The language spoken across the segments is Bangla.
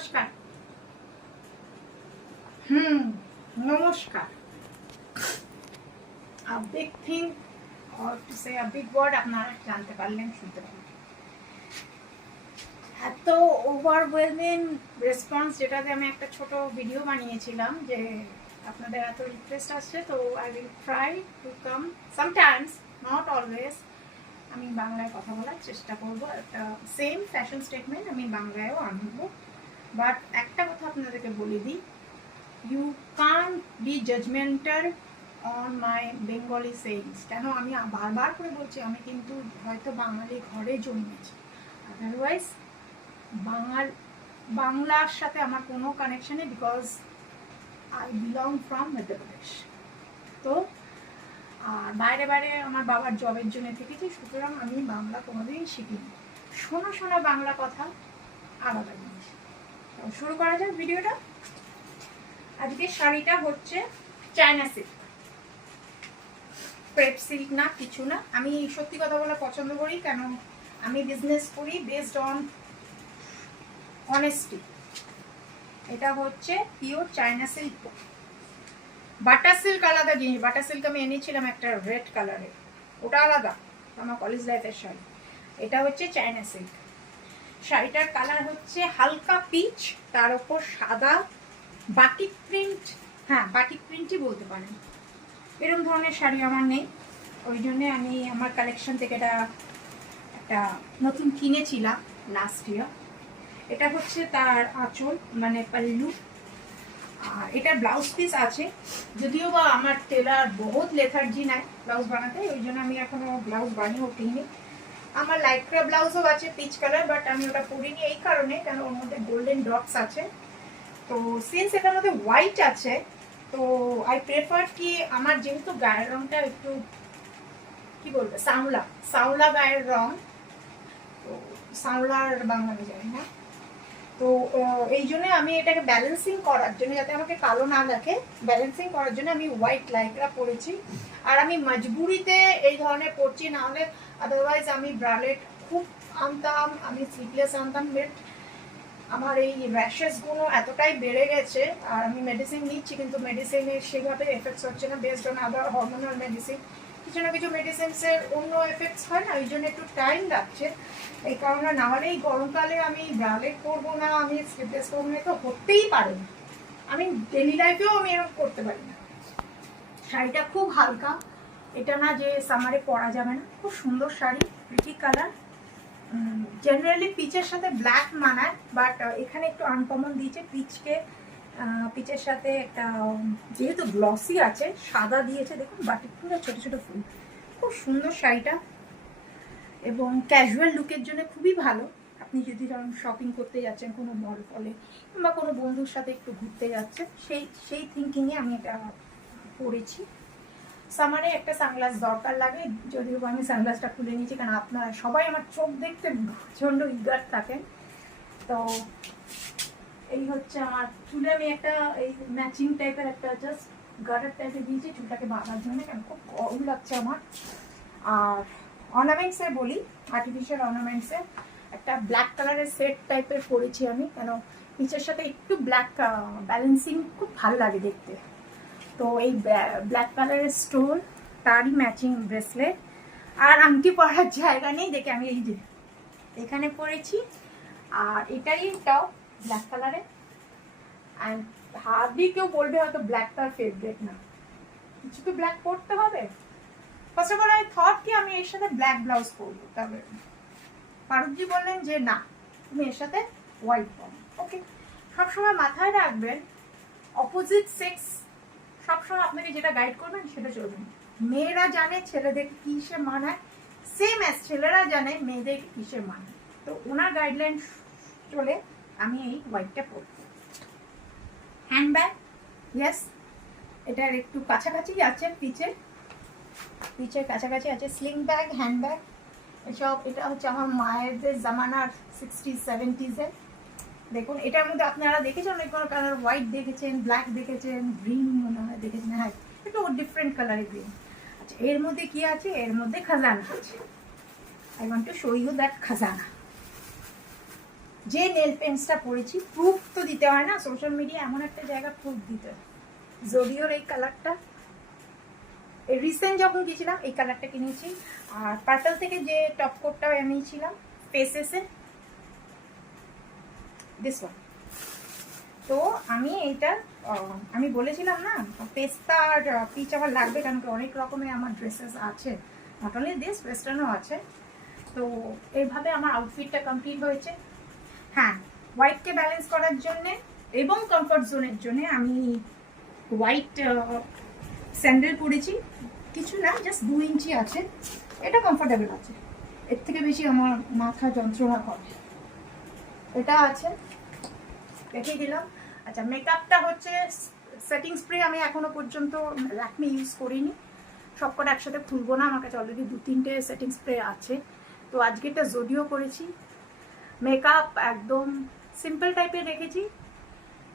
নমস্কার। নমস্কার। A big thing or to say a big word আপনারা জানতে পারলেন, শুনতে পারলেন। এত ওভারওয়েলমিং রেসপন্স, যেটাতে আমি একটা ছোট ভিডিও বানিয়েছিলাম যে আপনাদের এত রিকোয়েস্ট আসছে, তো I will try to come sometimes, not always. আমি বাংলায় কথা বলার চেষ্টা করবো। একটা সেম ফ্যাশন স্টেটমেন্ট আমি বাংলায়ও আনবো। বাট একটা কথা আপনাদেরকে বলে দিই, you can't be judgmental on my Bengali sayings. কেন আমি বারবার করে বলছি, আমি কিন্তু হয়তো বাঙালি ঘরে জন্মেছি, আদারওয়াইজ বাংলার সাথে আমার কোনো কানেকশন নেই, because I belong from Madhya Pradesh. তো আর বাইরে বাইরে আমার বাবার জবের জন্য থেকেছি, সুতরাং আমি বাংলা কোনোদিন শিখিনি। শোনা শোনা বাংলা কথা আলাদা জিনিস। তো শুরু করা যাক ভিডিওটা। আজকে শাড়িটা হচ্ছে চায়না সিল্ক, ক্রেপ সিল্ক না, কিছু না। আমি সত্যি কথা বলে পছন্দ করি, কেন আমি বিজনেস করি বেসড অন অনেস্টি। এটা হচ্ছে pure China silk. Butter silk আলাদা জিনিস। বাটার সিল্ক আমি এনেছিলাম একটা রেড কালারের, ওটা আলাদা, আমার কলেজ লাইফের শাড়ি। এটা হচ্ছে চায়না সিল্ক। শাড়িটার কালার হচ্ছে হালকা পিচ, তার উপর সাদা বাটিক প্রিন্ট। হ্যাঁ, বাটিক প্রিন্টই বলতে পারেন। এরকম ধরনের শাড়ি আমার নেই, ওই জন্যে আমি আমার কালেকশন থেকে এটা একটা নতুন কিনেছিলাম লাস্ট ইয়ার। এটা হচ্ছে তার আঁচল, মানে পাল্লু। আর এটার ব্লাউজ পিস আছে, যদিও বা আমার টেলার বহুত লেথার্জি নাই ব্লাউজ বানাতে, ওই জন্য আমি এখনো ব্লাউজ বানিয়ে উঠিনি। আমার লাইক্রা ব্লাউজও আছে পিচ কালার, বাট আমি ওটা পরিনি এই কারণে, কেন ওর মধ্যে গোল্ডেন ডটস আছে। তো সিন্স এটার মধ্যে হোয়াইট আছে, তো আই প্রেফার কি আমার যেহেতু গায়ের রংটা একটু কি বলবো সাউলা গায়ের রং, তো সাউলার বাংলা আমি জানি না, তো এই জন্য আমি এটাকে ব্যালেন্সিং করার জন্য, যাতে আমাকে কালো না লাগে, ব্যালেন্সিং করার জন্য আমি হোয়াইট লাইকরা পরেছি। আর আমি মজবুরিতে এই ধরনের পরছি, না হলে আদারওয়াইজ আমি ব্রালেট খুব আনতাম, আমি স্লিপলেস আনতাম। বাট আমার এই র্যাশেসগুলো এতটাই বেড়ে গেছে, আর আমি মেডিসিন নিচ্ছি, কিন্তু মেডিসিনের সেভাবে এফেক্টস হচ্ছে না, based on other hormonal medicine. কিছু না কিছু মেডিসিনসের অন্য এফেক্টস হয় না, ওই জন্য একটু টাইম লাগছে। এই কারণে না হলে এই গরমকালে আমি ব্রালেট করবো না, আমি স্লিপলেস করবো না, তো হতেই পারে না। আমি ডেলি লাইফেও আমি এরকম করতে পারি না। শাড়িটা খুব হালকা, এটা না যে সামারে পরা যাবে না, খুব সুন্দর শাড়ি, প্রিটি কালার। জেনারেলি পিচের সাথে ব্ল্যাক মানায়, বাট এখানে একটু আনকমন দিয়েছে পিচের সাথে একটা, যেহেতু গ্লসি আছে, সাদা দিয়েছে। দেখুন বাটিক পুরো ছোট ছোট ফুল, খুব সুন্দর শাড়িটা, এবং ক্যাজুয়াল লুকের জন্য খুবই ভালো। আপনি যদি ধরুন শপিং করতে যাচ্ছেন কোনো মল ফলে, কিংবা কোনো বন্ধুর সাথে একটু ঘুরতে যাচ্ছেন, সেই থিঙ্কিংয়ে আমি এটা পরেছি। সামারে একটা সানগ্লাস দরকার লাগে, যদিও আমি সানগ্লাসটা খুলে নিয়েছি, কারণ আপনারা সবাই আমার চোখ দেখতে প্রচণ্ড ইগার থাকেন। তো এই হচ্ছে আমার চুলে আমি একটা এই ম্যাচিং টাইপের একটা জাস্ট গার্ডার টাইপের দিয়েছি চুলটাকে বাঁধার জন্য, কারণ খুব গরম লাগছে আমার। আর অর্নামেন্টসে বলি, আর্টিফিশিয়াল অর্নামেন্টসে একটা ব্ল্যাক কালারের সেট টাইপের পরেছি আমি, কেন নিচের সাথে একটু ব্ল্যাক ব্যালেন্সিং খুব ভালো লাগে দেখতে। তো এই ব্ল্যাক কালারের স্টোন, তারই ম্যাচিং ব্রেসলেট। আর আংটি পরার জায়গা নেই দেখে আমি এই যে এখানে পরেছি। আর এটাই টপ ব্ল্যাক কালারে। অ্যান্ড হার্ডলি কেউ বলবে হয়তো ব্ল্যাক তার ফেভারিট না, কিছু তো ব্ল্যাক পরতে হবে। First of all I thought কি আমি এর সাথে ব্ল্যাক ব্লাউজ পরবো, তবে পারুজি বললেন যে না, তুমি এর সাথে হোয়াইট পরো। ওকে, সবসময় মাথায় রাখবেন অপোজিট সেক্স সবসময় আপনাকে যেটা গাইড করবেন সেটা চলবেন। মেয়েরা জানে ছেলেদের কিসে মানায়, সেম অ্যাজ ছেলেরা জানে মেয়েদের কিসে মানায়। তো ওনার গাইডলাইন চলে আমি এই হোয়াইটটা পরব। হ্যান্ডব্যাগ, ইয়েস, এটার একটু কাছাকাছি আছে, পিচের কাছাকাছি আছে। স্লিং ব্যাগ, হ্যান্ডব্যাগ এসব, এটা হচ্ছে আমার মায়েদের জামানার 60s 70s-এর। দেখুন এটার মধ্যে আপনারা দেখেছেন অনেক কালার, হোয়াইট দেখেছেন, ব্ল্যাক দেখেছেন, গ্রিন মনে হয় দেখেছেন। হ্যাঁ, একটু ডিফারেন্ট কালারের গ্রিন। আচ্ছা, এর মধ্যে কি আছে? এর মধ্যে খাজানা আছে। I want to show you that khazana. যে নেল পেন্টসটা পরেছি, প্রুফ তো দিতে হয় না সোশ্যাল মিডিয়া, এমন একটা জায়গা প্রুফ দিতে হয়। জোডিওর এই কালারটা রিসেন্ট যখন গেছিলাম এই কালারটা কিনেছি। আর পার্পল থেকে যে টপ কোটটা নিয়েছিলাম ফেসেসে, দিস ওয়ান। তো আমি এইটা আমি বলেছিলাম না পেস্তা আর পিচ আমার লাগবে, কারণ কি অনেক রকমের আমার ড্রেসেস আছে, নট অনলি দিস, ওয়েস্টার্নও আছে। তো এইভাবে আমার আউটফিটটা কমপ্লিট হয়েছে। হ্যাঁ, হোয়াইটকে ব্যালেন্স করার জন্যে এবং কমফর্ট জোনের জন্যে আমি হোয়াইট স্যান্ডেল পরেছি, কিছু না, জাস্ট 2 ইঞ্চি আছে, এটা কমফোর্টেবল আছে, এর থেকে বেশি আমার মাথা যন্ত্রণা করে। এটা আছে, দেখিয়ে দিলাম। আচ্ছা, মেকআপটা হচ্ছে সেটিং স্প্রে আমি এখনো পর্যন্ত ল্যাকমি ইউজ করিনি, সবকটা একসাথে খুলবো না, আমার কাছে অলরেডি 2-3টে সেটিং স্প্রে আছে। তো আজকে একটা জোডিও করেছি। মেকআপ একদম সিম্পল টাইপের রেখেছি,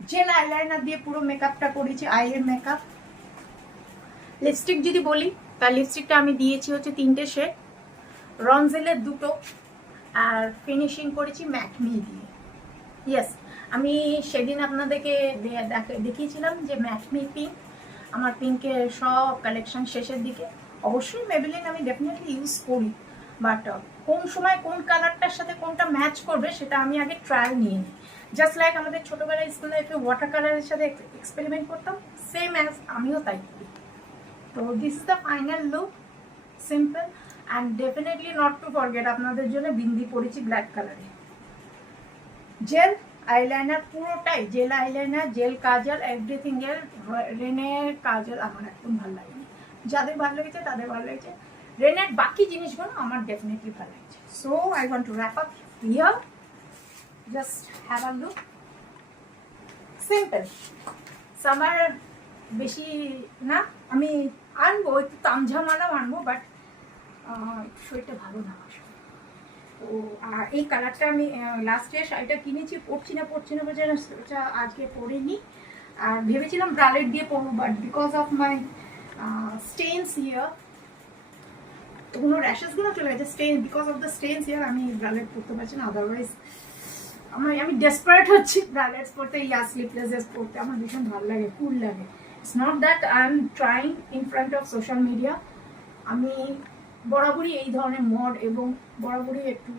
জেল আইলাইনার দিয়ে পুরো মেকআপটা করেছি, আইয়ের মেকআপ। লিপস্টিক যদি বলি, তার লিপস্টিকটা আমি দিয়েছি হচ্ছে 3টে শেড, রনজেলের 2টো, আর ফিনিশিং করেছি ম্যাটমি দিয়ে। ইয়েস, আমি সেদিন আপনাদেরকে দেখিয়েছিলাম যে ম্যাটমি পিঙ্ক, আমার পিঙ্কের সব কালেকশন শেষের দিকে। অবশ্যই মেবেলিন আমি ডেফিনেটলি ইউজ করি, বাট কোন সময় কোন কালারটার সাথে কোনটা ম্যাচ করবে সেটা আমি আগে ট্রায়াল নিয়ে নিই। জাস্ট লাইক আমাদের ছোটোবেলায় স্কুলে একটু ওয়াটার কালারের সাথে এক্সপেরিমেন্ট করতাম, সেম অ্যাজ আমিও তাই করি। তো this is the final look, simple and definitely not to forget আপনাদের জন্য বিন্দি পরেছি ব্ল্যাক কালারে। জেল আইলাইনার পুরোটাই জেল আইলাইনার, জেল কাজল, এভরিথিং এর। রেনের কাজল আমার একদম ভালো লাগেনি, যাদের ভালো লেগেছে তাদের ভালো লেগেছে, রেনের বাকি জিনিসগুলো আমার ডেফিনেটলি ভালো লাগছে। So I want to wrap up here, just have a look, simple. Summer বেশি না, আমি আনবো একটু তামঝামালাও আনবো, বাট শরীরটা ভালো না। তো আর এই কালারটা আমি লাস্ট ইয়ার শাড়িটা কিনেছি, পরছি না সেটা আজকে পরিনি, আর ভেবেছিলাম ব্রালেট দিয়ে পরবো, but because of my stains here, কোনো র্যাশেসগুলো চলে গেছে, stain, because of the stains here আমি ব্রালেট পরতে পারছি না। আদারওয়াইজ আমি ডেসপারেট হচ্ছি ব্রালেটস পরতে, স্লিপলেস পরতে আমার ভীষণ ভালো লাগে, কুল লাগে। It's not that I am trying in front of social media, আমি বরাবরই এই ধরনের মড এবং বরাবরই একটু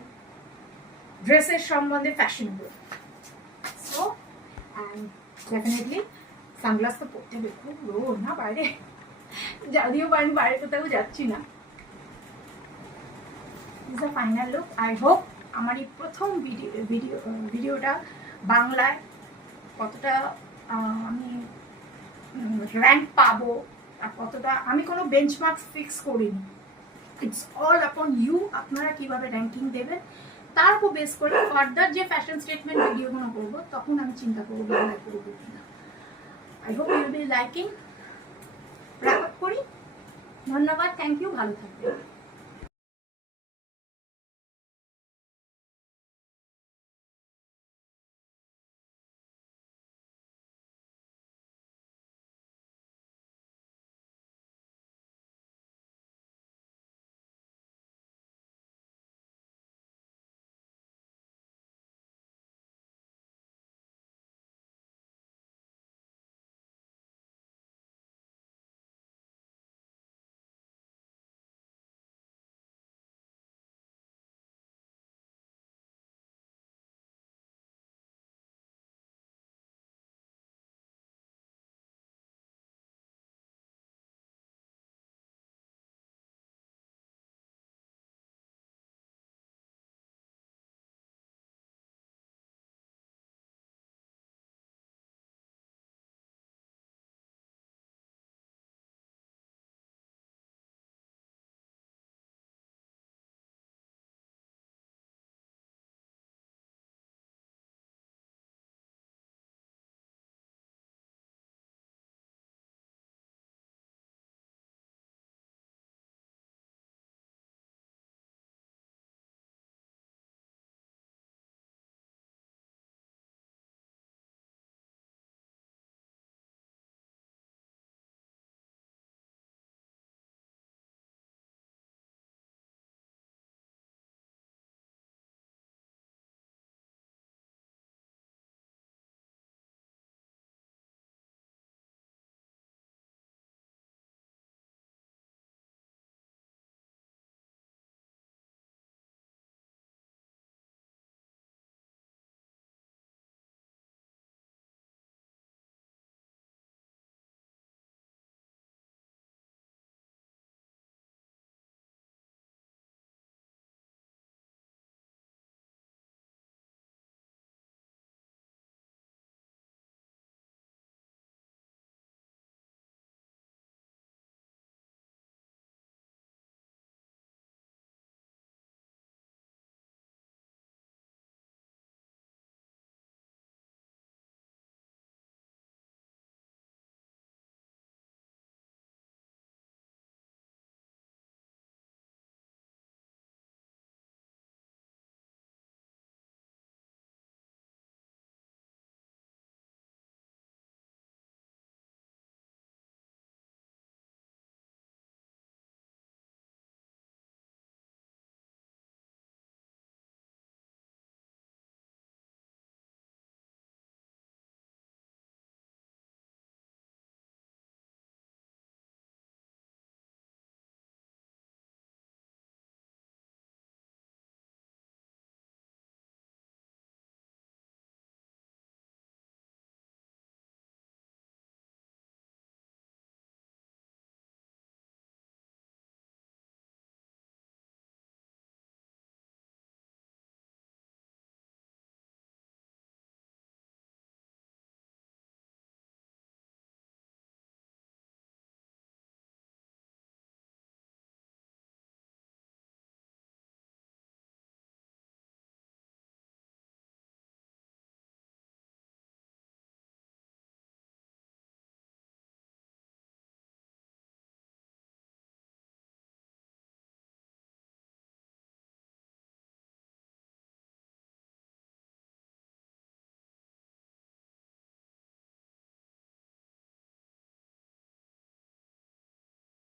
ড্রেসের সম্বন্ধে fashionable. So and definitely sunglass তো পরতে হবে, খুব রোদ না বাইরে, যদিও আমি বাইরে কোথাও যাচ্ছি না। Is the final look. I hope আমার এই প্রথম ভিডিওটা বাংলায় কতটা আমি র্যাঙ্ক পাবো আর কতটা, আমি কোনো বেঞ্চমার্ক ফিক্স করিনি, ইটস অল আপন ইউ, আপনারা কিভাবে র্যাঙ্কিং দেবেন তার উপর বেস করে ফার্দার যে ফ্যাশন স্টেটমেন্ট ভিডিওগুলো করবো তখন আমি চিন্তা করবো বাংলায় করবো কিনা। I hope you will be liking. Wrap up করি, ধন্যবাদ, থ্যাংক ইউ, ভালো থাকবেন।